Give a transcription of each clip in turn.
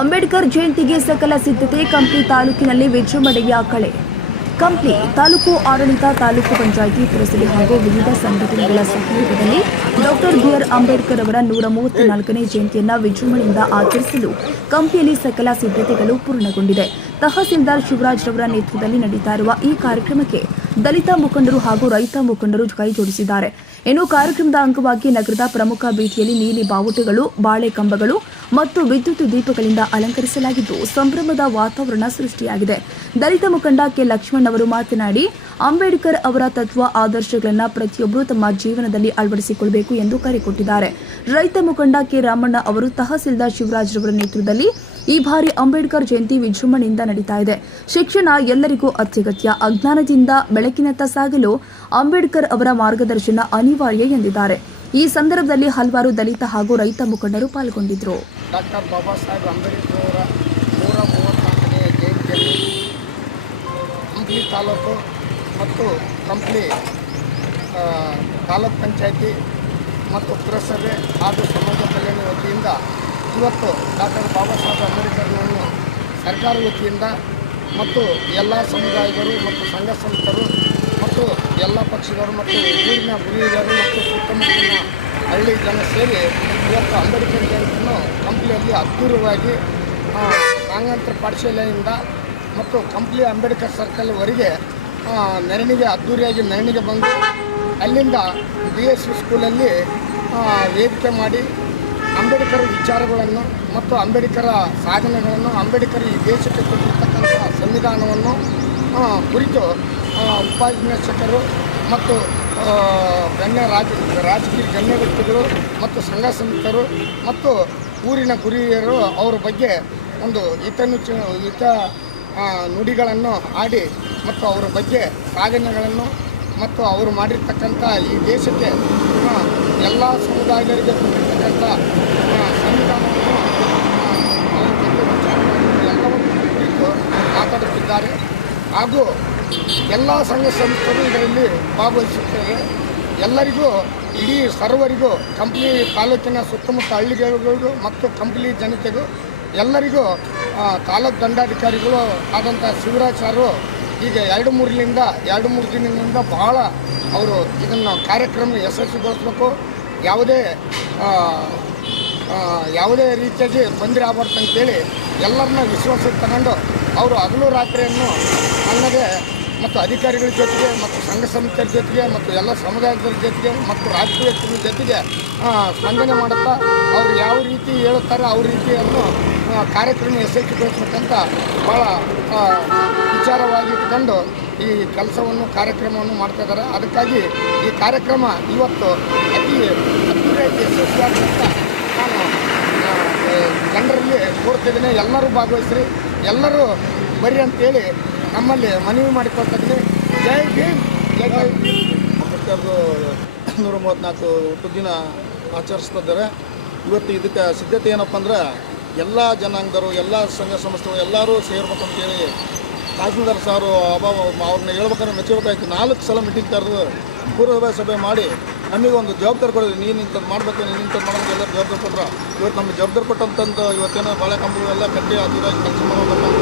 ಅಂಬೇಡ್ಕರ್ ಜಯಂತಿಗೆ ಸಕಲ ಸಿದ್ಧತೆ ಕಂಪ್ಲಿ ತಾಲೂಕಿನಲ್ಲಿ ವಿಜೃಂಭಣೆಯ ಕಳೆ. ಕಂಪ್ಲಿ ತಾಲೂಕು ಆಡಳಿತ, ತಾಲೂಕು ಪಂಚಾಯಿತಿ, ಪುರಸಭೆ ಹಾಗೂ ವಿವಿಧ ಸಂಘಟನೆಗಳ ಸಹಯೋಗದಲ್ಲಿ ಡಾಕ್ಟರ್ ಬಿ.ಆರ್. ಅಂಬೇಡ್ಕರ್ ಅವರ 134ನೇ ಜಯಂತಿಯನ್ನು ವಿಜೃಂಭಣೆಯಿಂದ ಆಚರಿಸಲು ಕಂಪ್ಲಿಯಲ್ಲಿ ಸಕಲ ಸಿದ್ಧತೆಗಳು ಪೂರ್ಣಗೊಂಡಿದೆ. ತಹಸೀಲ್ದಾರ್ ಶಿವರಾಜ್ ರವರ ನೇತೃತ್ವದಲ್ಲಿ ನಡೀತಾ ಇರುವ ಈ ಕಾರ್ಯಕ್ರಮಕ್ಕೆ ದಲಿತ ಮುಖಂಡರು ಹಾಗೂ ರೈತ ಮುಖಂಡರು ಕೈ ಜೋಡಿಸಿದ್ದಾರೆ. ಇನ್ನು ಕಾರ್ಯಕ್ರಮದ ಅಂಗವಾಗಿ ನಗರದ ಪ್ರಮುಖ ಬೀದಿಯಲ್ಲಿ ನೀಲಿ ಬಾವುಟಗಳು, ಬಾಳೆ ಕಂಬಗಳು ಮತ್ತು ವಿದ್ಯುತ್ ದೀಪಗಳಿಂದ ಅಲಂಕರಿಸಲಾಗಿದ್ದು ಸಂಭ್ರಮದ ವಾತಾವರಣ ಸೃಷ್ಟಿಯಾಗಿದೆ. ದಲಿತ ಮುಖಂಡ ಕೆ. ಲಕ್ಷ್ಮಣ್ ಅವರು ಮಾತನಾಡಿ, ಅಂಬೇಡ್ಕರ್ ಅವರ ತತ್ವ ಆದರ್ಶಗಳನ್ನು ಪ್ರತಿಯೊಬ್ಬರು ತಮ್ಮ ಜೀವನದಲ್ಲಿ ಅಳವಡಿಸಿಕೊಳ್ಳಬೇಕು ಎಂದು ಕರೆ ಕೊಟ್ಟಿದ್ದಾರೆ. ರೈತ ಮುಖಂಡ ಕೆ. ರಾಮಣ್ಣ ಅವರು ತಹಸೀಲ್ದಾರ್ ಶಿವರಾಜ್ ರವರ ನೇತೃತ್ವದಲ್ಲಿ ಈ ಬಾರಿ ಅಂಬೇಡ್ಕರ್ ಜಯಂತಿ ವಿಜೃಂಭಣೆಯಿಂದ ನಡೀತಾ ಇದೆ. ಶಿಕ್ಷಣ ಎಲ್ಲರಿಗೂ ಅತ್ಯಗತ್ಯ. ಅಜ್ಞಾನದಿಂದ ಬೆಳಕಿನತ್ತ ಸಾಗಲು ಅಂಬೇಡ್ಕರ್ ಅವರ ಮಾರ್ಗದರ್ಶನ ಅನಿವಾರ್ಯ ಎಂದಿದ್ದಾರೆ. ಈ ಸಂದರ್ಭದಲ್ಲಿ ಹಲವಾರು ದಲಿತ ಹಾಗೂ ರೈತ ಮುಖಂಡರು ಪಾಲ್ಗೊಂಡಿದ್ದರು. ಡಾಕ್ಟರ್ ಬಾಬಾ ಸಾಹೇಬ್ ಅಂಬೇಡ್ಕರ್ ಅವರ 134ನೇ ಜಯಂತಿಯಲ್ಲಿ ಕಂಪ್ಲಿ ತಾಲೂಕು ಮತ್ತು ಕಂಪ್ಲಿ ತಾಲೂಕ್ ಪಂಚಾಯತಿ ಮತ್ತು ಪುರಸಭೆ ಹಾಗೂ ಸಮಾಜ ಕಲ್ಯಾಣ ವತಿಯಿಂದ ಇವತ್ತು ಡಾಕ್ಟರ್ ಬಾಬಾ ಸಾಹೇಬ್ ಅಂಬೇಡ್ಕರ್ನನ್ನು ಸರ್ಕಾರ ವತಿಯಿಂದ ಮತ್ತು ಎಲ್ಲ ಸಮುದಾಯಗಳು ಮತ್ತು ಸಂಘ ಸಂಸ್ಥರು ಮತ್ತು ಎಲ್ಲ ಪಕ್ಷದವರು ಮತ್ತು ಊರಿನ ಗುರಿಹಿರಿಯರು ಮತ್ತು ಸುತ್ತಮುತ್ತಲಿನ ಹಳ್ಳಿ ಜನ ಸೇರಿ ಇವತ್ತು ಅಂಬೇಡ್ಕರ್ ಜಯಂತಿಯನ್ನು ಕಂಪ್ಲಿಯಲ್ಲಿ ಅದ್ಭುತವಾಗಿ ಸಾಂಗಾಂತರ ಪಾಠಶಾಲೆಯಿಂದ ಮತ್ತು ಕಂಪ್ಲಿ ಅಂಬೇಡ್ಕರ್ ಸರ್ಕಲ್ವರೆಗೆ ಅದ್ದೂರಿಯಾಗಿ ಮೆರವಣಿಗೆ ಬಂದು ಅಲ್ಲಿಂದ BSc ಸ್ಕೂಲಲ್ಲಿ ವೇದಿಕೆ ಮಾಡಿ ಅಂಬೇಡ್ಕರ್ ವಿಚಾರಗಳನ್ನು ಮತ್ತು ಅಂಬೇಡ್ಕರ ಸಾಧನೆಗಳನ್ನು, ಅಂಬೇಡ್ಕರ್ ಈ ದೇಶಕ್ಕೆ ಕೊಟ್ಟಿರ್ತಕ್ಕಂಥ ಸಂವಿಧಾನವನ್ನು ಕುರಿತು ಉಪನ್ಯಾಸಕರು ಮತ್ತು ರಾಜಕೀಯ ಗಣ್ಯ ವ್ಯಕ್ತಿಗಳು ಮತ್ತು ಸಂಘ ಸಂಸ್ಥರು ಮತ್ತು ಊರಿನ ಗುರಿಯರು ಅವರ ಬಗ್ಗೆ ಒಂದು ಹಿತ ನುಡಿಗಳನ್ನು ಆಡಿ ಮತ್ತು ಅವರ ಬಗ್ಗೆ ಸಾಧನೆಗಳನ್ನು ಮತ್ತು ಅವರು ಮಾಡಿರ್ತಕ್ಕಂಥ ಈ ದೇಶಕ್ಕೆ ಎಲ್ಲ ಸಮುದಾಯಗಳಿಗೆ ಕೊಟ್ಟಿರ್ತಕ್ಕಂಥ ಸಂವಿಧಾನವನ್ನು ಅವರ ಬಗ್ಗೆ ಎಲ್ಲವನ್ನು ಕುರಿತು ಮಾತಾಡುತ್ತಿದ್ದಾರೆ. ಹಾಗೂ ಎಲ್ಲ ಸಂಘ ಸಂಸ್ಥೆಗಳು ಇದರಲ್ಲಿ ಭಾಗವಹಿಸುತ್ತೇವೆ. ಎಲ್ಲರಿಗೂ ಇಡೀ ಸರ್ವರಿಗೂ ಕಂಪ್ಲಿ ತಾಲೂಕಿನ ಸುತ್ತಮುತ್ತ ಹಳ್ಳಿಗಳಿಗೂ ಮತ್ತು ಕಂಪ್ಲಿ ಜನತೆಗೂ ಎಲ್ಲರಿಗೂ ತಾಲೂಕು ದಂಡಾಧಿಕಾರಿಗಳು ಆದಂಥ ಶಿವರಾಜ್ ಸಾರು ಈಗ 2-3 ದಿನದಿಂದ ಬಹಳ ಅವರು ಇದನ್ನು ಕಾರ್ಯಕ್ರಮ ಯಶಸ್ವಿಗೊಳಿಸಬೇಕು. ಯಾವುದೇ ರೀತಿಯಾಗಿ ತೊಂದರೆ ಆಗಬಾರ್ದು ಅಂತೇಳಿ ಎಲ್ಲರನ್ನ ವಿಶ್ವಾಸಕ್ಕೆ ತಗೊಂಡು ಅವರು ಹಗಲು ರಾತ್ರಿಯನ್ನು ಅನ್ನದೇ ಮತ್ತು ಅಧಿಕಾರಿಗಳ ಜೊತೆಗೆ ಮತ್ತು ಸಂಘ ಸಂಸ್ಥೆಯ ಜೊತೆಗೆ ಮತ್ತು ಎಲ್ಲ ಸಮುದಾಯದ ಜೊತೆಗೆ ಮತ್ತು ರಾಜಕೀಯ ವ್ಯಕ್ತಿಗಳ ಜೊತೆಗೆ ಸ್ಪಂದನೆ ಮಾಡುತ್ತಾ ಅವರು ಯಾವ ರೀತಿ ಹೇಳುತ್ತಾರೆ ಅವ್ರ ರೀತಿಯನ್ನು ಕಾರ್ಯಕ್ರಮ ಯಶಸ್ವಿಗೊಳಿಸಬೇಕಂತ ಭಾಳ ವಿಚಾರವಾಗಿ ಇಟ್ಕೊಂಡು ಈ ಕಾರ್ಯಕ್ರಮವನ್ನು ಮಾಡ್ತಾಯಿದ್ದಾರೆ. ಅದಕ್ಕಾಗಿ ಈ ಕಾರ್ಯಕ್ರಮ ಇವತ್ತು ಅತಿ ಅದ್ದೂರಿಯಾಗಿ ಯಶಸ್ವಿಯಾಗುವಂತ ನಾನು ಜನರಲ್ಲಿ ಕೋರ್ತಿದ್ದೀನಿ. ಎಲ್ಲರೂ ಭಾಗವಹಿಸ್ರಿ, ಎಲ್ಲರೂ ಬರ್ರಿ ಅಂತೇಳಿ ನಮ್ಮಲ್ಲಿ ಮನವಿ ಮಾಡಿಕೊಳ್ತಿದ್ದೀನಿ. ಜೈ ಭೀಮ್, ಜೈ ಭೀಮ್. ಅಂಬೇಡ್ಕರ್ದು 134 ಹುಟ್ಟುದಿನ ಆಚರಿಸ್ತಿದ್ದಾರೆ. ಇವತ್ತು ಇದಕ್ಕೆ ಸಿದ್ಧತೆ ಏನಪ್ಪ ಅಂದ್ರೆ ಎಲ್ಲ ಜನಾಂಗದವರು, ಎಲ್ಲ ಸಂಘ ಸಂಸ್ಥೆಗಳು ಎಲ್ಲರೂ ಸೇರ್ಬೇಕು ಅಂತೇಳಿ ತಹಸೀಲ್ದಾರ್ ಸಾರು ಅವ್ರನ್ನ ಹೇಳ್ಬೇಕಾದ್ರೆ ಮೆಚ್ಚಬೇಕಾಯ್ತು. 4 ಸಲ ಮೀಟಿಂಗ್ ಕರೆದು ಪೂರ್ವಭಾವಿ ಸಭೆ ಮಾಡಿ ನಮಗೆ ಒಂದು ಜವಾಬ್ದಾರಿ ಕೊಡೋದು. ನೀನು ಇಂಥದ್ದು ಮಾಡಬೇಕು, ನೀನು ಇಂಥದ್ದು ಮಾಡೋದು ಎಲ್ಲ ಜವಾಬ್ದಾರಿ ಕೊಟ್ಟರು. ಇವತ್ತು ನಮಗೆ ಜವಾಬ್ದಾರಿ ಕೊಟ್ಟಂತಂದು ಇವತ್ತೇನೋ ಬಾಳೆ ಕಂಬಗಳು ಎಲ್ಲ ಕಟ್ಟಿ ಅದರಾಗಿ ಕೆಲಸ ಮಾಡಬೇಕಂತ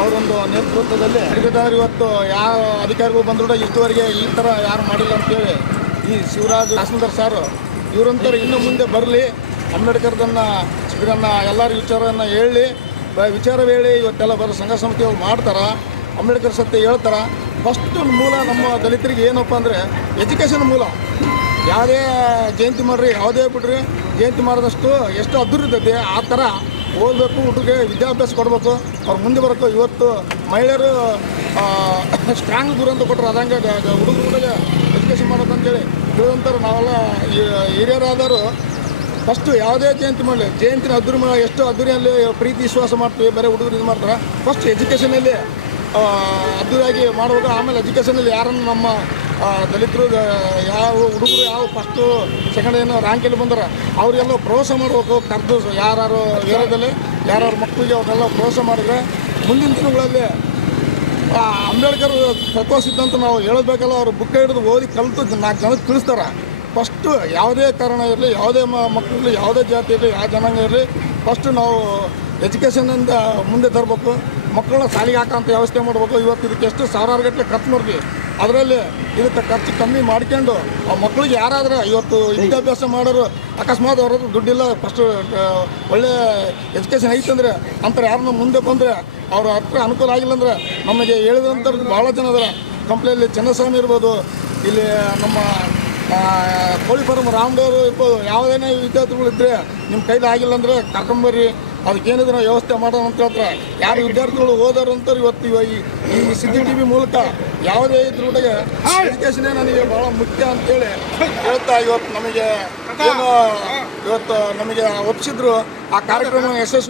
ಅವರೊಂದು ನೇತೃತ್ವದಲ್ಲಿ ಹಿಡಿದಾದ್ರೆ ಇವತ್ತು ಯಾವ ಅಧಿಕಾರಿಗಳು ಬಂದರೂ ಇಷ್ಟುವರೆಗೆ ಈ ಥರ ಯಾರು ಮಾಡಿಲ್ಲ ಅಂತೇಳಿ ಈ ಶಿವರಾಜ್ ತಹಸೀಲ್ದಾರ್ ಸಾರು ಇವರಂತಾರೆ ಇನ್ನು ಮುಂದೆ ಬರಲಿ, ಅಂಬೇಡ್ಕರ್ದನ್ನು ಎಲ್ಲರ ವಿಚಾರವನ್ನು ಹೇಳಿ ಇವತ್ತೆಲ್ಲ ಬರೋ ಸಂಘ ಸಂಸ್ಥೆಗಳು ಮಾಡ್ತಾರೆ. ಅಂಬೇಡ್ಕರ್ ಸತ್ಯ ಹೇಳ್ತಾರೆ. ಫಸ್ಟ್ ಮೂಲ ನಮ್ಮ ದಲಿತರಿಗೆ ಏನಪ್ಪ ಅಂದರೆ ಎಜುಕೇಷನ್ ಮೂಲ. ಯಾವುದೇ ಜಯಂತಿ ಮಾಡಿರಿ, ಯಾವುದೇ ಬಿಡ್ರಿ, ಜಯಂತಿ ಮಾಡಿದಷ್ಟು ಎಷ್ಟು ಅದ್ದೂರಿರ್ತೈತಿ ಆ ಥರ ಓದಬೇಕು, ಹುಡುಗರಿಗೆ ವಿದ್ಯಾಭ್ಯಾಸ ಕೊಡಬೇಕು, ಅವ್ರು ಮುಂದೆ ಬರಬೇಕು. ಇವತ್ತು ಮಹಿಳೆಯರು ಸ್ಟ್ರಾಂಗ್ ದೂರ ಅಂತ ಕೊಟ್ಟರು, ಅದಂಗೆ ಹುಡುಗರಿಗೆ ಎಜುಕೇಷನ್ ಮಾಡಬೇಕು ಅಂತೇಳಿ ತಿಳಿದಂತಾರೆ. ನಾವೆಲ್ಲ ಹಿರಿಯರಾದವರು ಫಸ್ಟು ಯಾವುದೇ ಜಯಂತಿ ಮಾಡಲಿ, ಜಯಂತಿನ ಎಷ್ಟು ಅದ್ದೂರಿಯಲ್ಲಿ ಪ್ರೀತಿ ವಿಶ್ವಾಸ ಮಾಡ್ತೀವಿ, ಬೇರೆ ಹುಡುಗರು ಇದು ಮಾಡ್ತಾರೆ. ಫಸ್ಟ್ ಎಜುಕೇಷನಲ್ಲಿ ಅದ್ದೂರಿಯಾಗಿ ಮಾಡಬೇಕು. ಆಮೇಲೆ ಎಜುಕೇಷನಲ್ಲಿ ಯಾರನ್ನು ನಮ್ಮ ದಲಿತರು ಯಾವ ಹುಡುಗರು ಯಾವ ಫಸ್ಟು ಸೆಕೆಂಡ್ ಏನೋ ರ್ಯಾಂಕಲ್ಲಿ ಬಂದರೆ ಅವರಿಗೆಲ್ಲ ಪ್ರೋತ್ಸಾಹ ಮಾಡಬೇಕು. ಕರೆದು ಯಾರು ಏರಿಯಾದಲ್ಲಿ ಯಾರ್ಯಾರ ಮಕ್ಕಳಿಗೆ ಅವರೆಲ್ಲ ಪ್ರೋತ್ಸಾಹ ಮಾಡಿದ್ರೆ ಮುಂದಿನ ದಿನಗಳಲ್ಲಿ ಅಂಬೇಡ್ಕರ್ ತತ್ವ ಸಿದ್ಧಾಂತ ನಾವು ಹೇಳಬೇಕಲ್ಲ, ಅವರು ಬುಕ್ ಹಿಡಿದು ಓದಿ ಕಲಿತು 4 ಜನಕ್ಕೆ ತಿಳಿಸ್ತಾರೆ. ಫಸ್ಟು ಯಾವುದೇ ಕಾರಣ ಇರಲಿ, ಯಾವುದೇ ಮಕ್ಕಳಿರಲಿ, ಯಾವುದೇ ಜಾತಿ ಇರಲಿ, ಯಾವ ಜನಾಂಗ ಇರಲಿ, ಫಸ್ಟು ನಾವು ಎಜುಕೇಷನಿಂದ ಮುಂದೆ ತರಬೇಕು, ಮಕ್ಕಳನ್ನ ಶಾಲೆಗೆ ಹಾಕೋಂಥ ವ್ಯವಸ್ಥೆ ಮಾಡಬೇಕು. ಇವತ್ತು ಇದಕ್ಕೆ ಎಷ್ಟು ಸಾವಿರಾರು ಗಟ್ಟಲೆ ಖರ್ಚು ಮಾಡ್ತೀವಿ, ಅದರಲ್ಲಿ ಇದಕ್ಕೆ ಖರ್ಚು ಕಮ್ಮಿ ಮಾಡ್ಕೊಂಡು ಆ ಮಕ್ಕಳಿಗೆ ಯಾರಾದರೂ ಇವತ್ತು ವಿದ್ಯಾಭ್ಯಾಸ ಮಾಡೋರು ಅಕಸ್ಮಾತ್ ಅವ್ರದ್ದು ದುಡ್ಡಿಲ್ಲ, ಫಸ್ಟು ಒಳ್ಳೆ ಎಜುಕೇಷನ್ ಐತಂದರೆ ಅಂತಾರೆ ಯಾರನ್ನ ಮುಂದೆ ಬಂದರೆ ಅವ್ರ ಹತ್ರ ಅನುಕೂಲ ಆಗಿಲ್ಲ ಅಂದರೆ ನಮಗೆ ಹೇಳಿದಂಥವ್ರು ಭಾಳ ಜನ ಅದರ ಕಂಪ್ನಿಯಲ್ಲಿ ಚನ್ನಸ್ವಾಮಿ ಇರ್ಬೋದು, ಇಲ್ಲಿ ನಮ್ಮ ಕೋಳಿ ಫಾರಮ್ ರಾಮದೇವರು ಇರ್ಬೋದು. ಯಾವುದೇನೇ ವಿದ್ಯಾರ್ಥಿಗಳು ಇದ್ದರೆ ನಿಮ್ಮ ಕೈಲಿ ಆಗಿಲ್ಲ ಅಂದರೆ ಕರ್ಕೊಂಬರ್ರಿ, ಅದಕ್ಕೇನಿದ್ರೆ ನಾವು ವ್ಯವಸ್ಥೆ ಮಾಡೋಣ ಅಂತ ಹೇಳ್ತಾರೆ. ಯಾರು ವಿದ್ಯಾರ್ಥಿಗಳು ಓದೋರು ಅಂತಾರೆ ಇವತ್ತು ಈ ಸಿದ್ದಿ ಟಿ ವಿ ಮೂಲಕ ಯಾವುದೇ ಇದ್ರ ಎಜುಕೇಷನೇ ನನಗೆ ಭಾಳ ಮುಖ್ಯ ಅಂತೇಳಿ ಹೇಳ್ತಾ ಇವತ್ತು ನಮಗೆ ಏನು ಇವತ್ತು ನಮಗೆ ಒಪ್ಪಿಸಿದ್ರು ಆ ಕಾರ್ಯಕ್ರಮ ಯಶಸ್ವಿ